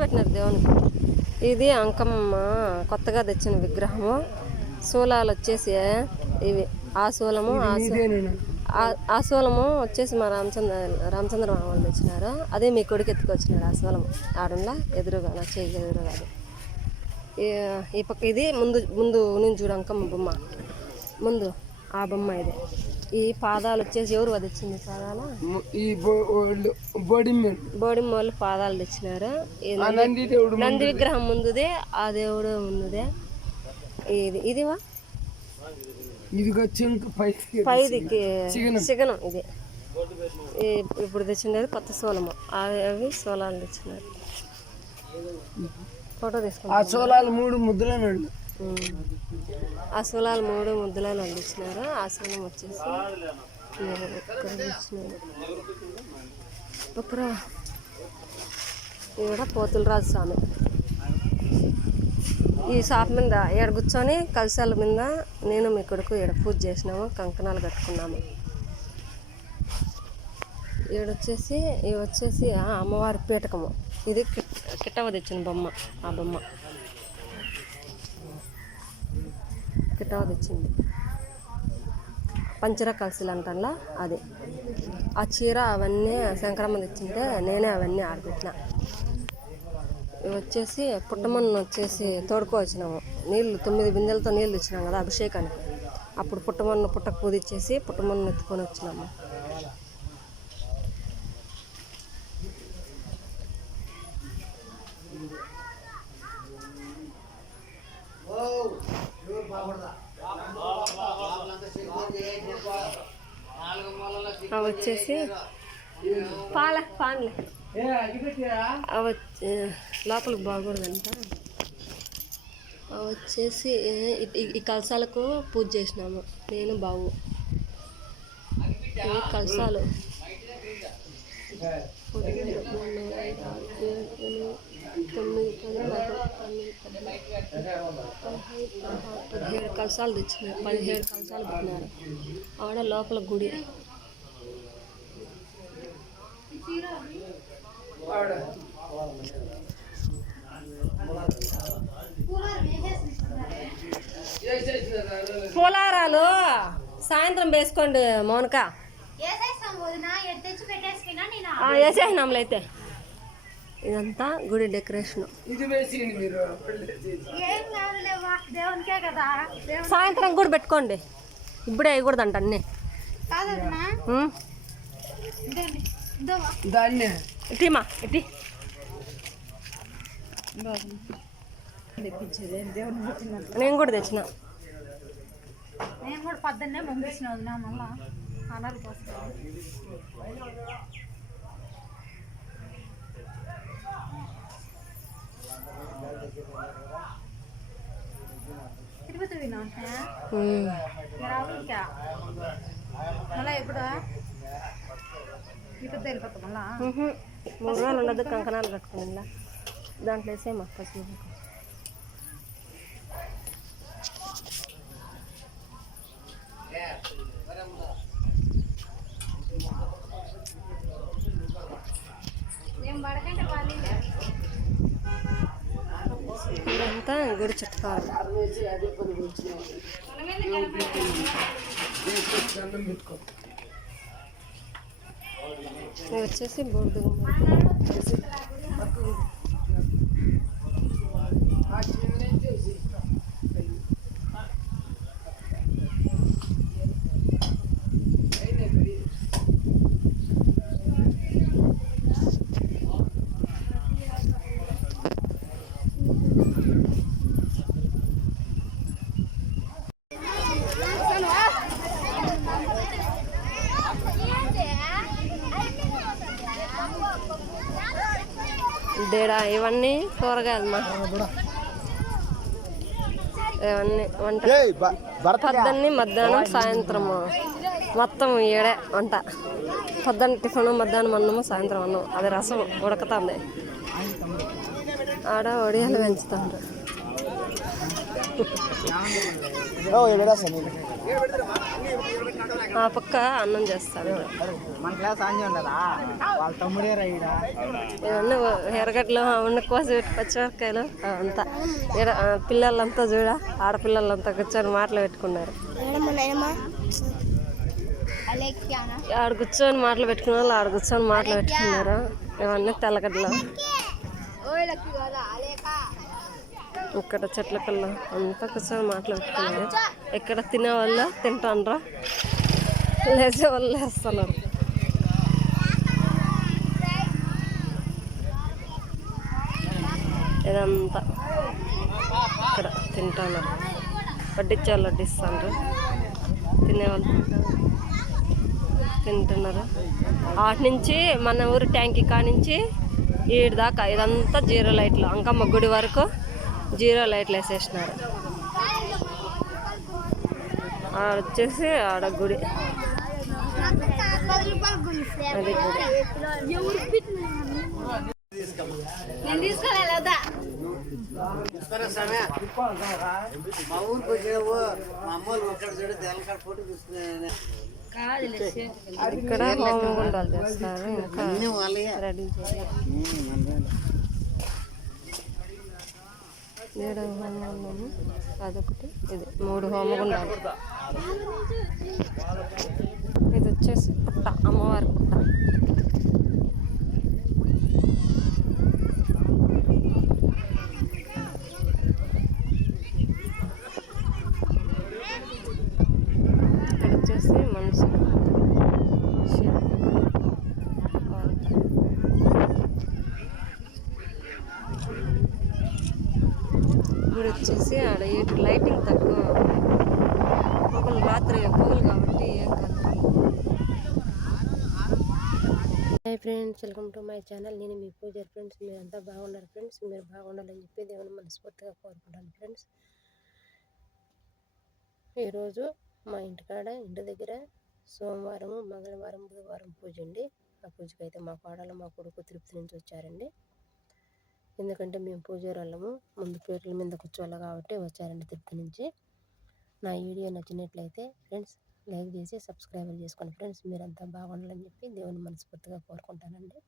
పెట్టినారు దేవునికి. ఇది అంకమ్మ కొత్తగా తెచ్చిన విగ్రహము. శూలాలు వచ్చేసి ఇవి ఆ శూలము ఆ శూలము వచ్చేసి మా రామచంద్ర వాళ్ళు తెచ్చినారు. అదే మీ కొడుకు ఎత్తుకొచ్చినాడు ఆ శూలము. ఆడంలా ఎదురుగా నా చేయి ఎదురుగా అది. ఈ పక్క ఇది ముందు నుంచి చూడు అంకమ్మ బొమ్మ ముందు ఆ బొమ్మ ఇది. ఈ పాదాలు వచ్చేసి ఎవరు తెచ్చింది పాదాలు? ఈ బోడిమ్మ వాళ్ళు పాదాలు తెచ్చినారు. నంది విగ్రహం ముందుదే, ఆ దేవుడు ముందుదే. ఇదివా పైదికి చిగనం. ఇది ఇప్పుడు తెచ్చినది కొత్త సోలము. అవి సోలాలు తెచ్చినారు. ఫోటో తీసుకున్నారు. ఆ సోలాలు 3 ముద్దులను అందించినారు. ఆ సోలం వచ్చేసి ఇక్కడ ఇవిడ పోతులరాజు స్వామి. ఈ షాప్ మీద ఈడ కూర్చొని కలశాల మీద నేను మీ కొడుకు ఈడ పూజ చేసినాము, కంకణాలు కట్టుకున్నాము. ఇవి వచ్చేసి అమ్మవారి పీఠకము. ఇది కిట్టవ తెచ్చిన బొమ్మ. ఆ బొమ్మ కిట్టవ తెచ్చింది. పంచర కలశలు అంటల్లా అది. ఆ చీర అవన్నీ శంకరమ్మ తెచ్చింటే నేనే అవన్నీ ఆడబెట్టిన. ఇవి వచ్చేసి పుట్టమన్ను వచ్చేసి తోడుకోవచ్చినాము. నీళ్ళు 9 బిందెలతో నీళ్ళు ఇచ్చినాం కదా అభిషేకానికి. అప్పుడు పుట్టకు పూదిచ్చేసి పుట్టమన్ను ఎత్తుకొని వచ్చినాము. అవి వచ్చేసి పాన్లే అవి లోపలికి బాగూడదంట. అవి వచ్చేసి ఈ కలశాలకు పూజ చేసినాము నేను బావు. కలశాలు 17 కలశాలు తెచ్చినారు. 17 కలశాలు పెట్టినారు. ఆడ లోపల గుడి. పూలారాలు సాయంత్రం వేసుకోండి మౌనిక. వేసేసినాములు అయితే. ఇదంతా గుడి డెకరేషన్. సాయంత్రం కూడా పెట్టుకోండి. ఇప్పుడే వేయకూడదంట అన్నీ. ఇటీమా ఇటీ నేను కూడా తెచ్చిన. నేను కూడా పొద్దున్నే పంపించిన వదినా మళ్ళా అనాలి కోసం. తిరుపతి వినా మళ్ళా ఎప్పుడు ఇప్పుడు వెళ్ళిపోతా మళ్ళా 3 రోజులు ఉండదు. కంకణాలు కట్టుకుని దాంట్లో వేసే మాకు ఇదంతా గుడి చుట్టుకోవాలి. ఇది వచ్చేసి బోర్డు. డేడా ఇవన్నీ కూరగాయలు మా ఇవన్నీ వంట. పొద్దున్న మధ్యాహ్నం సాయంత్రం మొత్తం ఏడే వంట. పొద్దున్న టిఫిన్, మధ్యాహ్నం అన్నము, సాయంత్రం అన్నం. అది రసం ఉడకతుంది. ఆడ ఒడియాలు పెంచుతారు. ఆ పక్క అన్నం చేస్తాను. మన క్లాస్ ఆంజీ ఉండదా వాళ్ళ తమ్ముడే రైడా ఇవన్నీ ఎర్రగడ్డలు ఉన్న కోసి పెట్టి పచ్చిమిరకాయలు అంతా ఈడ పిల్లలంతా చూడ ఆడపిల్లలంతా కూర్చొని మాటలు పెట్టుకున్నారు. ఆడ కూర్చొని మాటలు పెట్టుకున్న వాళ్ళు ఆడ కూర్చొని మాటలు పెట్టుకున్నారు. ఇవన్నీ తెల్లగడ్డలు. ఇక్కడ చెట్ల కల్లా అంతా కూర్చొని మాటలు పెట్టుకున్నారు. ఇక్కడ తినేవాళ్ళు తింటాండ్రా, లేచే వాళ్ళు లేస్తున్నారు. ఇదంతా ఇక్కడ తింటున్నారు. వడ్డించే వాళ్ళు వడ్డిస్తారు, తినేవాళ్ళు తింటున్నారు. ఆటి నుంచి మన ఊరు ట్యాంకీ కానించి ఈడు దాకా ఇదంతా జీరో లైట్లు. అంకమ్మ గుడి వరకు జీరో లైట్లు వేసేసినారు. ఆడ వచ్చేసి ఆడ గుడి, అది గుడి. మా ఊరికి వచ్చినావు మా అమ్మోళ్ళు ఒక్కడ చూడ తెల్లకాడ ఫోటో తీసుకునే ఇక్కడ హోమగుండాలు చేస్తారు. ఇంకా రెడీ ఏడు హోమగుండాలు, అదొకటి, ఇది 3 హోమగుండాలు. ఇది వచ్చేసి పుట్ట, అమ్మవారి పుట్ట. ఇక్కడ వచ్చేసి మనిషి గుడి వచ్చేసి ఆడ లైటింగ్ తక్కువ, పొగలు రాత్రి పొగలు కాబట్టి ఏం కాదు. Hi friends, welcome to my channel. నేను మీ పూజారి ఫ్రెండ్స్. మీరంతా బాగున్నారు ఫ్రెండ్స్. మీరు బాగుండాలని చెప్పి దేవుని మనస్ఫూర్తిగా కోరుకుంటాను ఫ్రెండ్స్. ఈరోజు మా ఇంటి దగ్గర సోమవారం, మంగళవారం, బుధవారం పూజ అండి. ఆ పూజకి అయితే మా కోడలు మా కొడుకు తిరుపతి నుంచి వచ్చారండి. ఎందుకంటే మేము పూజారులము, ముందు పేర్ల మీద కూర్చోవాలి కాబట్టి వచ్చారండి తిరుపతి నుంచి. నా వీడియో నచ్చినట్లయితే ఫ్రెండ్స్ లైక్ చేసి సబ్స్క్రైబ్ చేసుకోండి ఫ్రెండ్స్. మీరంతా బాగుండాలని చెప్పి దేవుని మనస్ఫూర్తిగా కోరుకుంటానండి.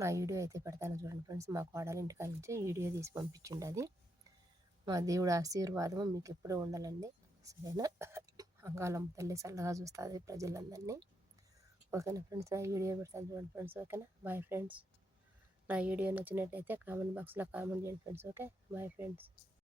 నా వీడియో అయితే పెడతాను చూడండి ఫ్రెండ్స్. మా కోడలు ఇంటికాడ నుంచి వీడియో తీసి పంపించింది. అది మా దేవుడు ఆశీర్వాదం మీకు ఎప్పుడూ ఉండాలండి. సరేనా? అంగాళమ్మ తల్లి చల్లగా చూస్తుంది ప్రజలందరినీ. ఓకేనా ఫ్రెండ్స్? నా వీడియో పెడతాను చూడండి ఫ్రెండ్స్. ఓకేనా? Bye friends. నా వీడియో నచ్చినట్లయితే కామెంట్ బాక్స్లో కామెంట్ చేయండి ఫ్రెండ్స్. Okay, bye friends.